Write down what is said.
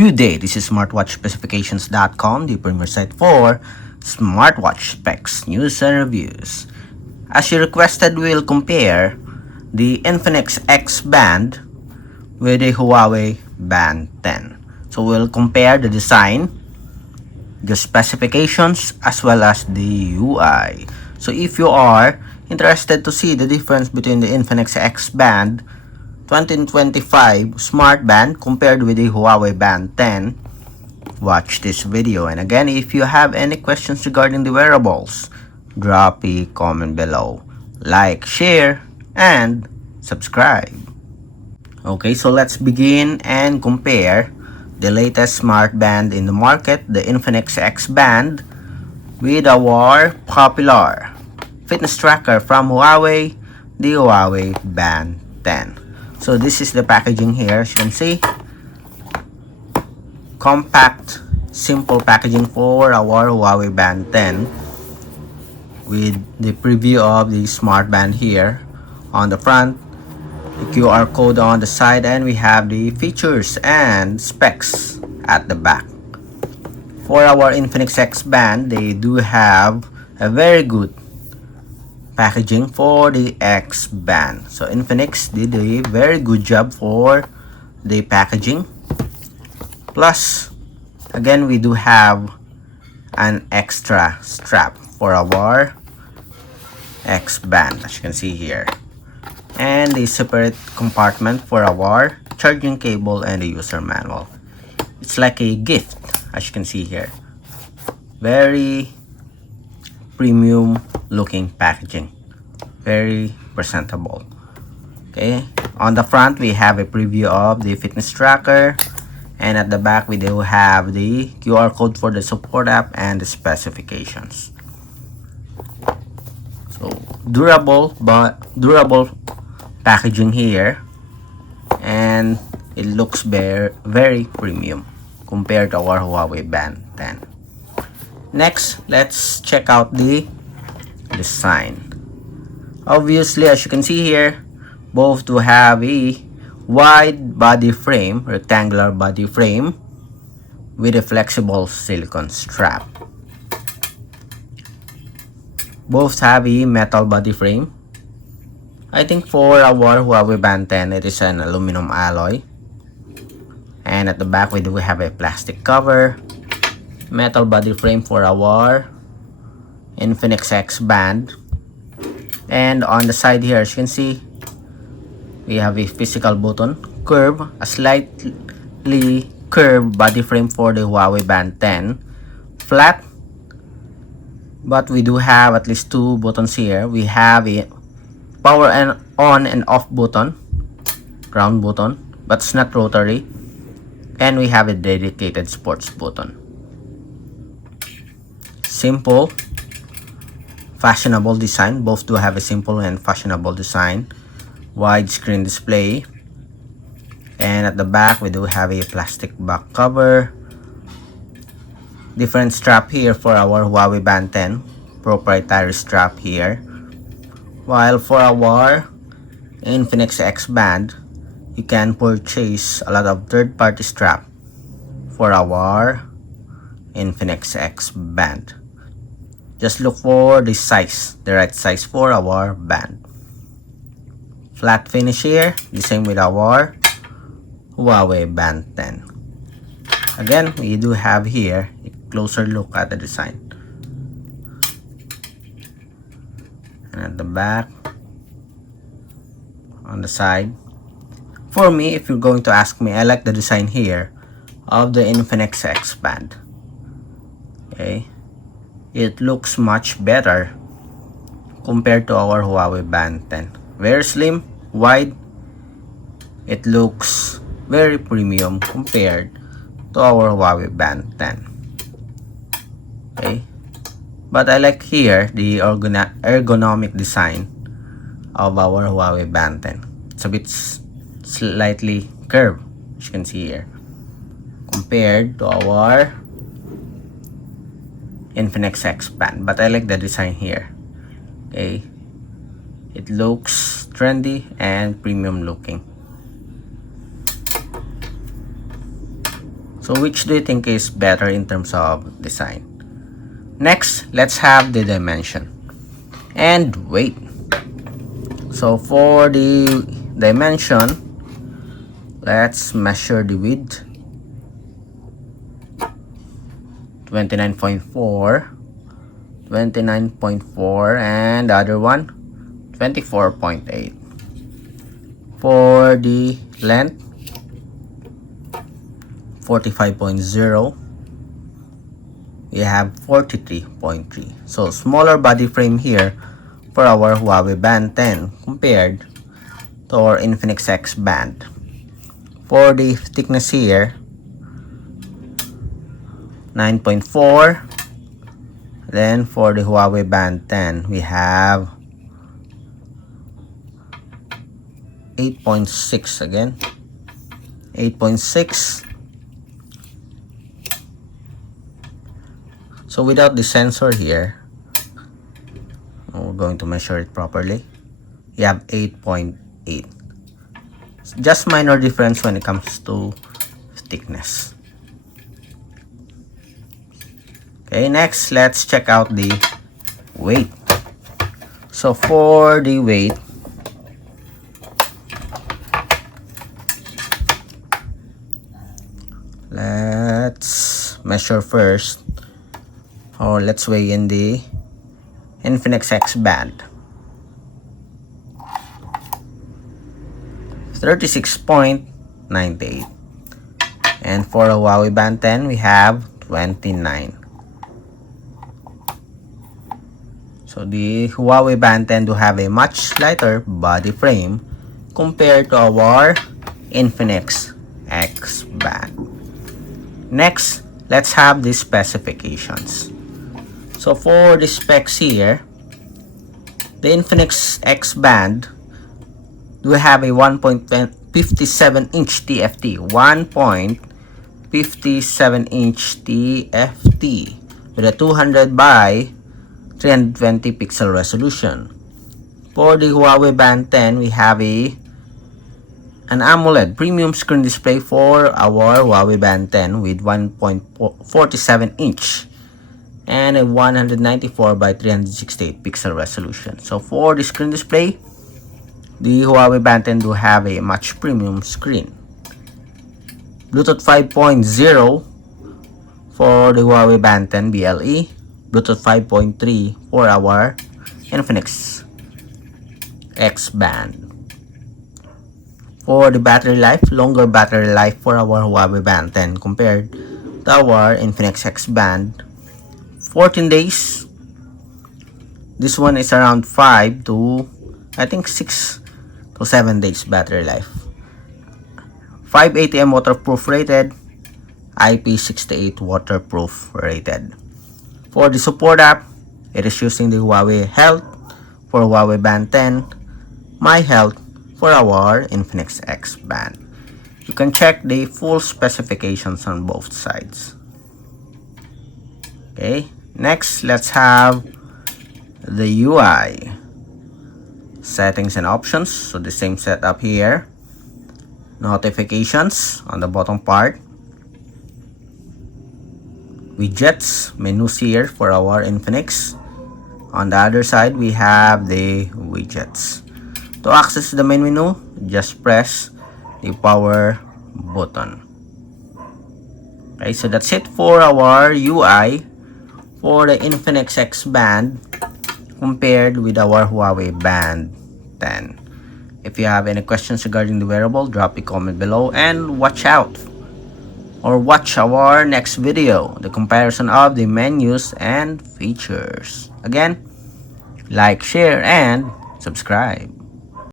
Good day, this is smartwatchspecifications.com, the premier site for smartwatch specs, news, and reviews. As you requested, we'll compare the Infinix XBand with the Huawei Band 10. So we'll compare the design, the specifications, as well as the UI. So if you are interested to see the difference between the Infinix XBand 2025 Smart Band compared with the Huawei Band 10, watch this video. And again, if you have any questions regarding the wearables, drop a comment below. Like, share, and subscribe. Okay, so let's begin and compare the latest smart band in the market, the Infinix XBand, with our popular fitness tracker from Huawei, the Huawei Band 10. So this is the packaging here, as you can see. Compact, simple packaging for our Huawei Band 10 with the preview of the smart band here on the front, the QR code on the side, and we have the features and specs at the back. For our Infinix XBand, they do have a very good packaging for the XBand. So Infinix did a very good job for the packaging. Plus, again, we do have an extra strap for our XBand, as you can see here, and a separate compartment for our charging cable and the user manual. It's like a gift, as you can see here. Very premium looking packaging, very presentable. Okay, on the front we have a preview of the fitness tracker, and at the back we do have the QR code for the support app and the specifications. So durable packaging here, and it looks very premium compared to our Huawei Band 10. Next, let's check out the design. Obviously, as you can see here, both do have a wide body frame, rectangular body frame with a flexible silicone strap. Both have a metal body frame. I think for our Huawei Band 10, it is an aluminum alloy. And at the back, we do have a plastic cover. Metal body frame for our Infinix XBand. And on the side here, as you can see, we have a physical button, a slightly curved body frame for the Huawei Band 10. Flat, but we do have at least two buttons here. We have a power and on and off button, ground button, but it's not rotary. And we have a dedicated sports button. Simple, fashionable design. Both do have a simple and fashionable design. Widescreen display. And at the back, we do have a plastic back cover. Different strap here for our Huawei Band 10. Proprietary strap here. While for our Infinix XBand, you can purchase a lot of third-party strap for our Infinix XBand. Just look for the size, the right size for our band. Flat finish here, the same with our Huawei Band 10. Again, we do have here a closer look at the design. And at the back, on the side. For me, if you're going to ask me, I like the design here of the Infinix XBand. Okay, it looks much better compared to our Huawei Band 10. Very slim, wide. It looks very premium compared to our Huawei Band 10. Okay, but I like here the ergonomic design of our Huawei Band 10. It's a bit slightly curved, as you can see here, compared to our Infinix XBand, but I like the design here. Okay, it looks trendy and premium looking. So which do you think is better in terms of design? Next, let's have the dimension and weight. So for the dimension, let's measure the width. 29.4, and the other one 24.8. For the length, 45.0, we have 43.3. So smaller body frame here for our Huawei Band 10 compared to our Infinix XBand. For the thickness here, 9.4. Then for the Huawei Band 10, we have 8.6 again. 8.6. So without the sensor here, we're going to measure it properly. You have 8.8. Just minor difference when it comes to thickness. Okay, next let's check out the weight. So for the weight, let's measure first, or let's weigh in the Infinix XBand. 36.98. And for a Huawei Band 10, we have 29. So the Huawei Band 10 do have a much lighter body frame compared to our Infinix XBand. Next, let's have the specifications. So for the specs here, the Infinix XBand do have a 1.57-inch TFT, 1.57-inch TFT with a 200 by 320 pixel resolution. For the Huawei Band 10, we have an AMOLED premium screen display for our Huawei Band 10 with 1.47-inch and a 194 by 368 pixel resolution. So for the screen display, the Huawei Band 10 do have a much premium screen. Bluetooth 5.0 for the Huawei Band 10 BLE. Bluetooth 5.3 for our Infinix XBand. For the battery life, longer battery life for our Huawei Band 10 compared to our Infinix XBand. 14 days. This one is around 5 to, I think, 6 to 7 days battery life. 5 ATM waterproof rated, IP68 waterproof rated. For the support app, it is using the Huawei Health for Huawei Band 10, My Health for our Infinix XBand. You can check the full specifications on both sides. Okay, next let's have the UI. Settings and options, so the same setup here. Notifications on the bottom part. Widgets, menus here for our Infinix. On the other side, we have the widgets. To access the main menu, just press the power button. Okay, so that's it for our UI for the Infinix XBand compared with our Huawei Band 10. If you have any questions regarding the wearable, drop a comment below and watch out or watch our next video, the comparison of the menus and features. Again, like, share, and subscribe.